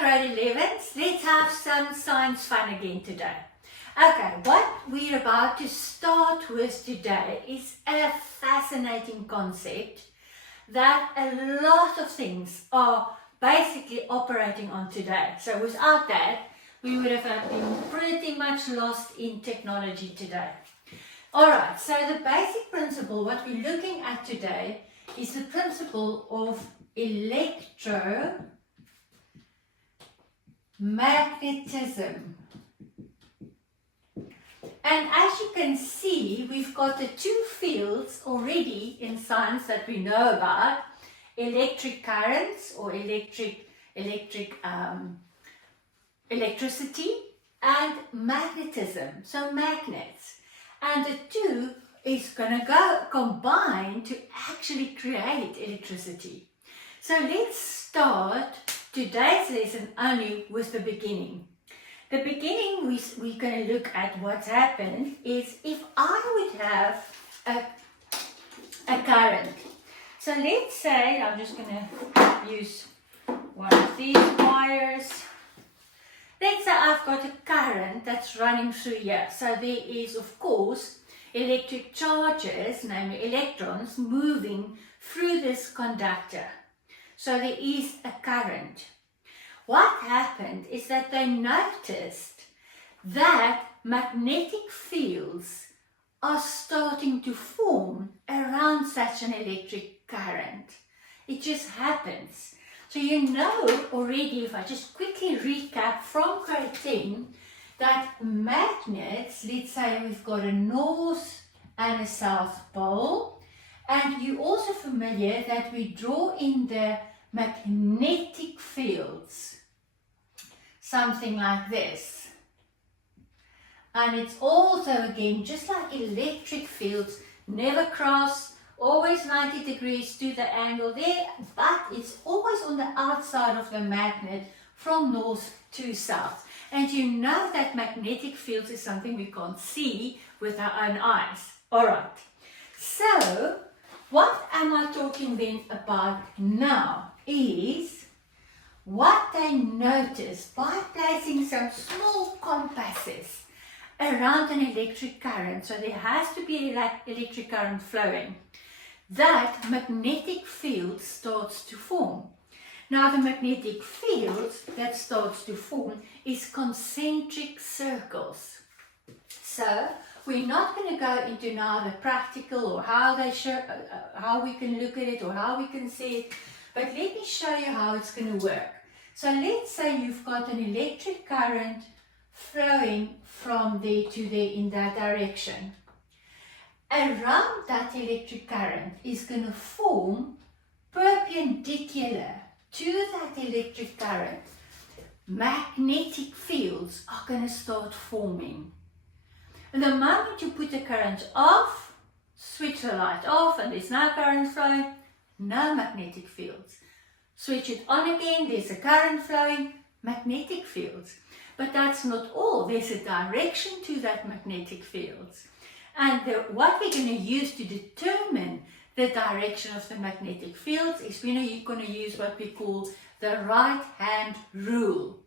grade 11s, let's have some science fun again today. Okay, what we're about to start with today is a fascinating concept that a lot of things are basically operating on today. So without that, we would have been pretty much lost in technology today. Alright, so the basic principle, what we're looking at today, is the principle of electromagnetism. And as you can see, we've got the two fields already in science that we know about: electric currents or electricity, and magnetism, so magnets. And the two is going to combine to actually create electricity. So let's start today's lesson only with the beginning. The beginning we're going to look at what's happened is if I would have a current. So let's say, I'm just going to use one of these wires. Let's say I've got a current that's running through here. So there is, of course, electric charges, namely electrons, moving through this conductor. So there is a current. What happened is that they noticed that magnetic fields are starting to form around such an electric current. It just happens. So you know already, if I just quickly recap from grade 10, that magnets, let's say we've got a north and a south pole, and you're also familiar that we draw in the magnetic fields, something like this. And it's also, again, just like electric fields, never cross, always 90 degrees to the angle there, but it's always on the outside of the magnet from north to south. And you know that magnetic fields is something we can't see with our own eyes. Alright, so what am I talking then about now is what they noticed by placing some small compasses around an electric current. So there has to be electric current flowing. That magnetic field starts to form. Now the magnetic field that starts to form is concentric circles. So we're not going to go into now the practical or how they show, how we can look at it or how we can see it, but let me show you how it's going to work. So let's say you've got an electric current flowing from there to there in that direction. Around that electric current is going to form perpendicular to that electric current. Magnetic fields are going to start forming. And the moment you put the current off, switch the light off and there's no current flowing, no magnetic fields. Switch it on again, there's a current flowing, magnetic fields. But that's not all, there's a direction to that magnetic fields. And what we're going to use to determine the direction of the magnetic fields is we're going to use what we call the right-hand rule.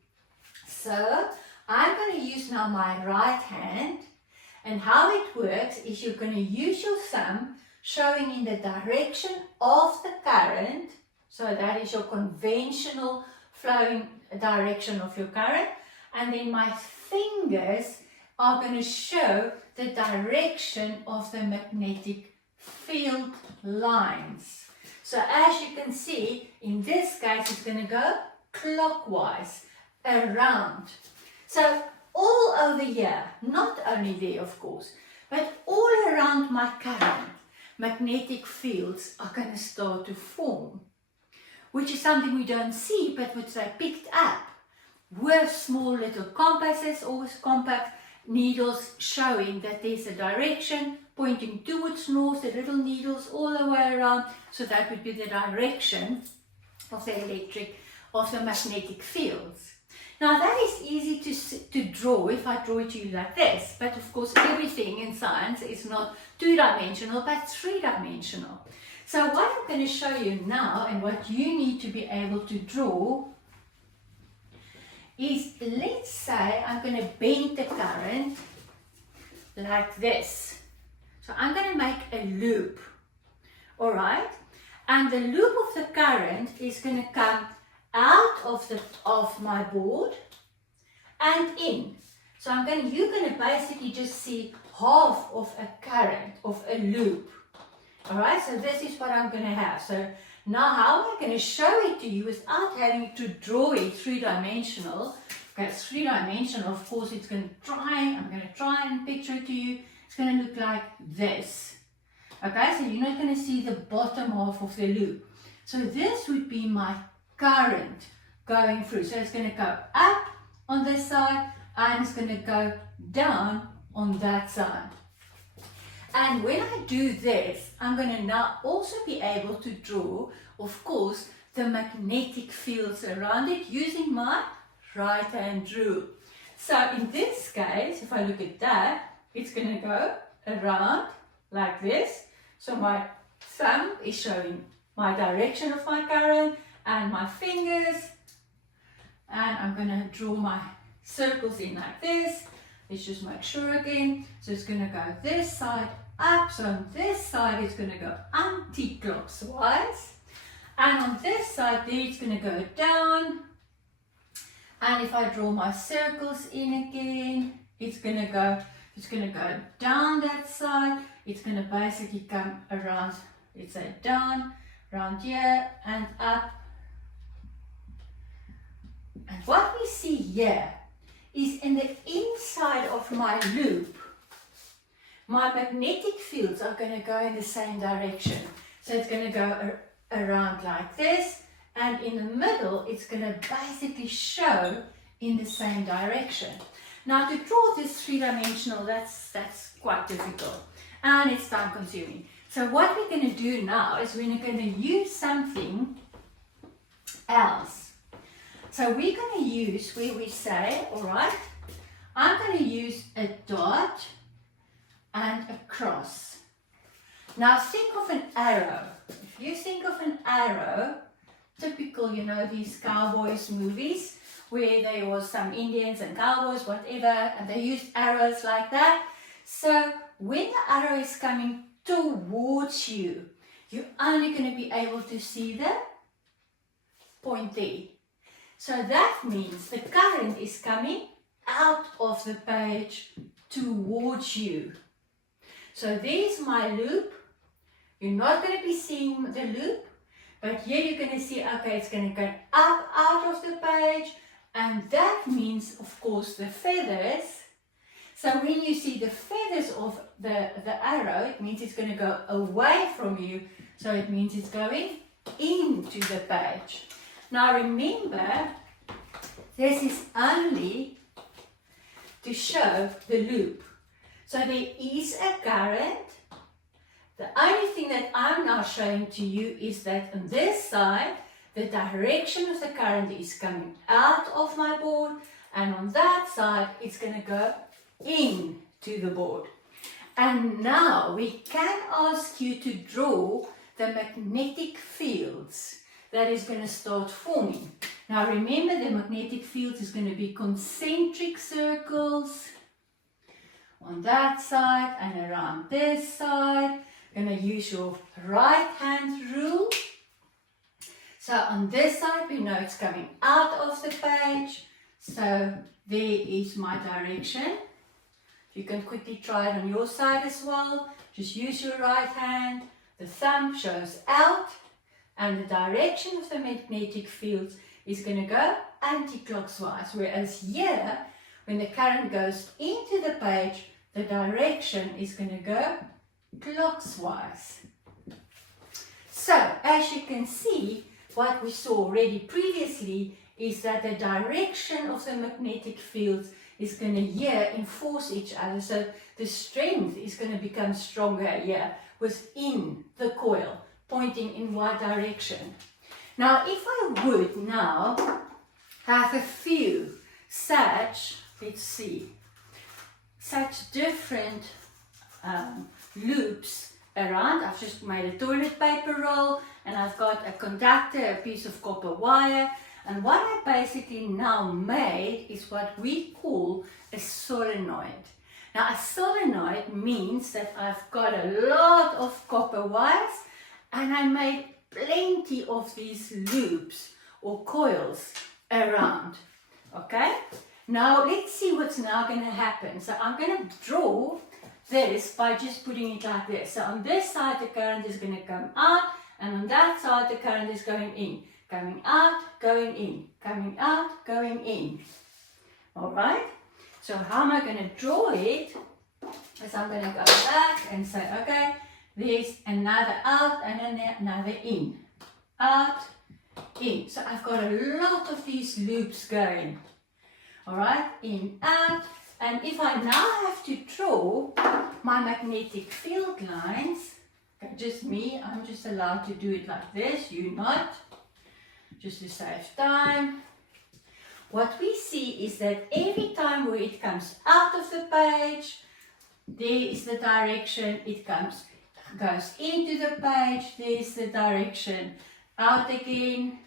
So I'm going to use now my right hand, and how it works is you're going to use your thumb showing in the direction of the current. So that is your conventional flowing direction of your current, and then my fingers are going to show the direction of the magnetic field lines. So as you can see, in this case it's going to go clockwise around. So all over here, not only there of course, but all around my current, magnetic fields are going to start to form, which is something we don't see but which I picked up with small little compasses or with compact needles showing that there's a direction pointing towards north, the little needles all the way around, so that would be the direction of the magnetic fields. Now that is easy to draw if I draw it to you like this, but of course everything in science is not two-dimensional but three-dimensional. So what I'm going to show you now and what you need to be able to draw is, let's say I'm going to bend the current like this. So I'm going to make a loop, all right? And the loop of the current is going to come out of my board and in. So you're going to basically just see half of a current, of a loop. All right, so this is what I'm going to have. So now how am I going to show it to you without having to draw it three-dimensional? Okay, it's three-dimensional, of course. I'm going to try and picture it to you. It's going to look like this. Okay, so you're not going to see the bottom half of the loop. So this would be my current going through. So it's going to go up on this side and it's going to go down on that side. And when I do this, I'm going to now also be able to draw, of course, the magnetic fields around it using my right hand rule. So in this case, if I look at that, it's going to go around like this. So my thumb is showing my direction of my current and my fingers. And I'm going to draw my circles in like this. Let's just make sure again. So it's going to go this side up. So on this side it's going to go anti-clockwise. And on this side there it's going to go down. And if I draw my circles in again, it's going to go down that side. It's going to basically come around, let's say down, around here and up. And what we see here is in the inside of my loop, my magnetic fields are going to go in the same direction. So it's going to go around like this, and in the middle it's going to basically show in the same direction. Now to draw this three-dimensional, that's quite difficult and it's time consuming. So what we're going to do now is we're going to use something else. So we're going to use where we say, all right, I'm going to use a dot and a cross. Now think of an arrow. If you think of an arrow, typical, you know, these cowboys movies where there was some Indians and cowboys, whatever, and they used arrows like that. So when the arrow is coming towards you, you're only going to be able to see the point there. So that means the current is coming out of the page towards you. So there's my loop. You're not going to be seeing the loop, but here you're going to see, okay, it's going to go up out of the page, and that means, of course, the feathers. So when you see the feathers of the arrow, it means it's going to go away from you. So it means it's going into the page. Now remember, this is only to show the loop. So there is a current. The only thing that I'm now showing to you is that on this side, the direction of the current is coming out of my board, and on that side, it's going to go into the board. And now we can ask you to draw the magnetic fields that is going to start forming. Now remember, the magnetic field is going to be concentric circles on that side and around this side. You're going to use your right hand rule. So on this side we know it's coming out of the page. So there is my direction. You can quickly try it on your side as well. Just use your right hand. The thumb shows out, and the direction of the magnetic field is going to go anti-clockwise, whereas here, when the current goes into the page, the direction is going to go clockwise. So, as you can see, what we saw already previously is that the direction of the magnetic fields is going to here enforce each other. So the strength is going to become stronger here within the coil, pointing in one direction. Now, if I would now have a few such, let's see, such different loops around. I've just made a toilet paper roll, and I've got a conductor, a piece of copper wire, And what I basically now made is what we call a solenoid. Now a solenoid means that I've got a lot of copper wires and I made plenty of these loops or coils around. Okay? Now let's see what's now going to happen. So I'm going to draw this by just putting it like this. So on this side the current is going to come out, and on that side the current is going in. Coming out, going in. Coming out, going in. Alright? So how am I going to draw it? Is I'm going to go back and say, okay, there's another out and another in. Out, in. So I've got a lot of these loops going. Alright, in, out. And if I now have to draw my magnetic field lines, just me, I'm just allowed to do it like this, you not, just to save time. What we see is that every time where it comes out of the page, there is the direction it goes into the page, there's the direction, out again,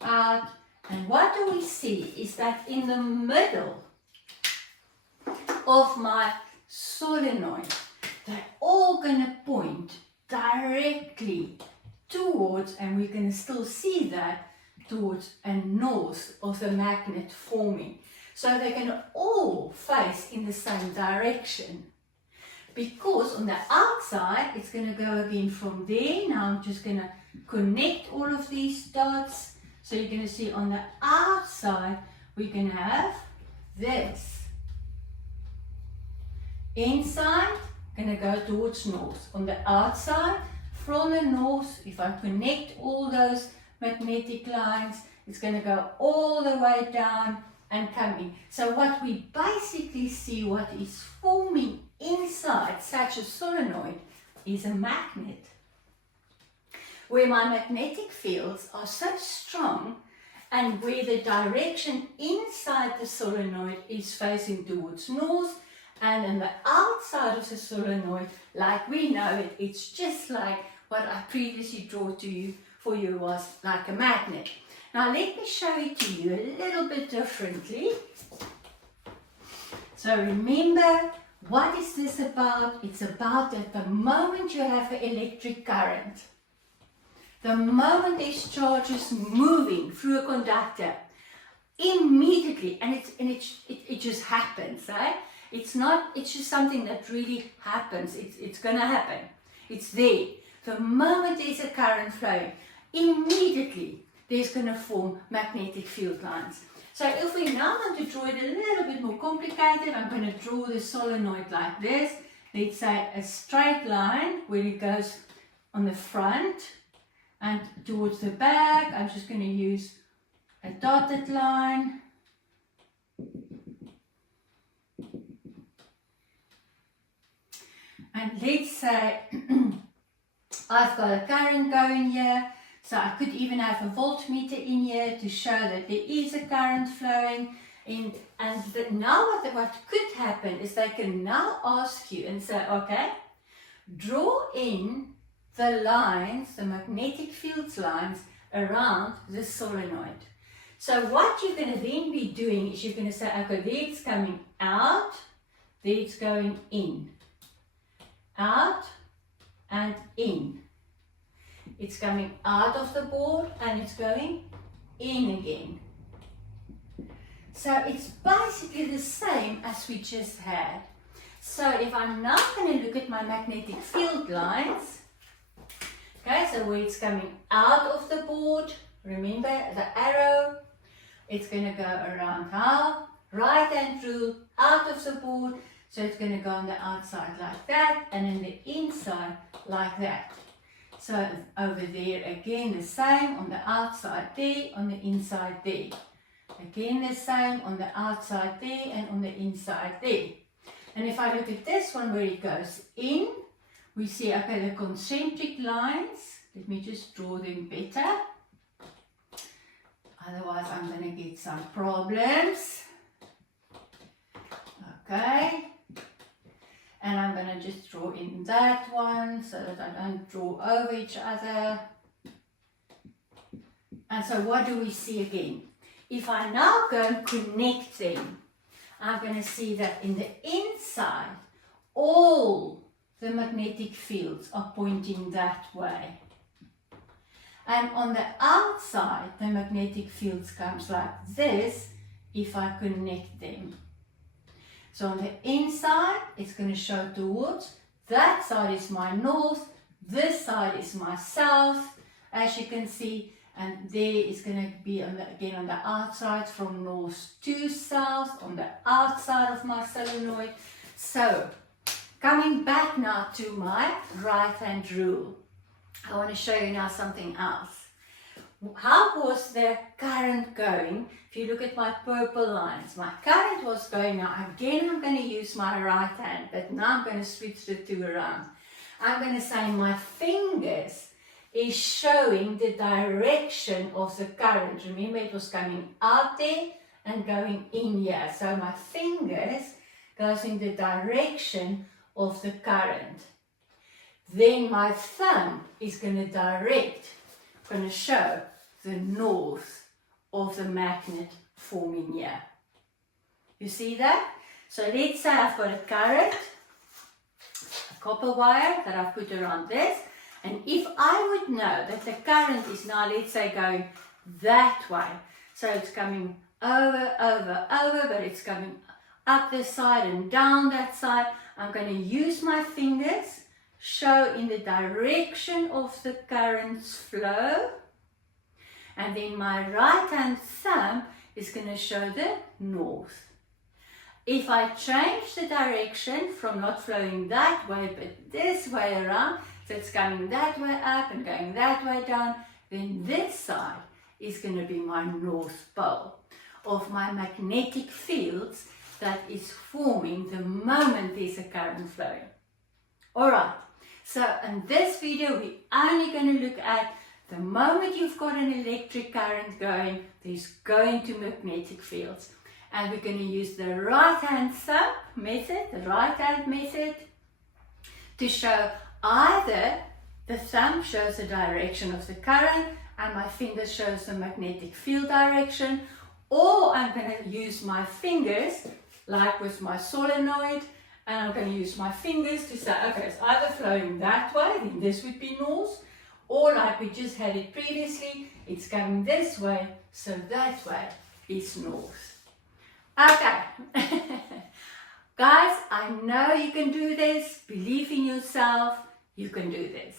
out. And what do we see is that in the middle of my solenoid, they're all going to point directly towards, and we're going to still see that, towards a north of the magnet forming. So they're going to all face in the same direction. Because on the outside, it's going to go again from there. Now I'm just going to connect all of these dots. So you're going to see on the outside, we're going to have this. Inside, going to go towards north. On the outside, from the north, if I connect all those magnetic lines, it's going to go all the way down and come in. So what we basically see, what is forming inside such a solenoid, is a magnet. Where my magnetic fields are so strong and where the direction inside the solenoid is facing towards north, and on the outside of the solenoid, like we know it, it's just like what I previously drew to you for you was like a magnet. Now let me show it to you a little bit differently. So remember, what is this about? It's about that the moment you have an electric current, the moment there's charges moving through a conductor, immediately, and it just happens, right? It's just something that really happens. It's going to happen. It's there. The moment there's a current flowing, immediately there's going to form magnetic field lines. So if we now want to draw it a little bit more complicated, I'm going to draw the solenoid like this. Let's say a straight line where it goes on the front and towards the back. I'm just going to use a dotted line. And let's say I've got a current going here, so I could even have a voltmeter in here to show that there is a current flowing in. And now what could happen is they can now ask you and say, okay, draw in the lines, the magnetic fields lines around the solenoid. So what you're going to then be doing is you're going to say, okay, there it's coming out, there it's going in. Out and in. It's coming out of the board and it's going in again. So it's basically the same as we just had. So if I'm now going to look at my magnetic field lines, okay, so where it's coming out of the board, remember the arrow, it's going to go around how? Right hand rule, out of the board. So it's going to go on the outside like that, and then the inside like that. So over there again the same, on the outside there, on the inside there. Again the same, on the outside there and on the inside there. And if I look at this one where it goes in, we see, okay, the concentric lines. Let me just draw them better. Otherwise I'm going to get some problems. Okay. And I'm going to just draw in that one so that I don't draw over each other. And so what do we see again? If I now go and connect them, I'm going to see that in the inside, all the magnetic fields are pointing that way. And on the outside, the magnetic fields comes like this if I connect them. So on the inside, it's going to show towards, that side is my north, this side is my south, as you can see, and there is going to be again on the outside from north to south, on the outside of my solenoid. So, coming back now to my right hand rule, I want to show you now something else. How was the current going? If you look at my purple lines, my current was going now. Again, I'm going to use my right hand, but now I'm going to switch the two around. I'm going to say my fingers is showing the direction of the current. Remember, it was coming out there and going in here. So my fingers goes in the direction of the current. Then my thumb is going to show the north of the magnet forming here. You see that? So let's say I've got a current, a copper wire that I've put around this, and if I would know that the current is now, let's say, going that way, so it's coming over, but it's coming up this side and down that side, I'm going to use my fingers, show in the direction of the current's flow, and then my right hand thumb is going to show the north. If I change the direction from not flowing that way but this way around, so it's coming that way up and going that way down, then this side is going to be my north pole of my magnetic fields that is forming the moment there's a current flowing. Alright, so in this video we're only going to look at the moment you've got an electric current going, there's going to magnetic fields. And we're going to use the right hand thumb method, the right hand method, to show either the thumb shows the direction of the current and my finger shows the magnetic field direction, or I'm going to use my fingers, like with my solenoid, and I'm going to use my fingers to say, okay, it's either flowing that way, then this would be north, or like we just had it previously, it's coming this way, so that way is north. Okay, guys, I know you can do this. Believe in yourself, you can do this.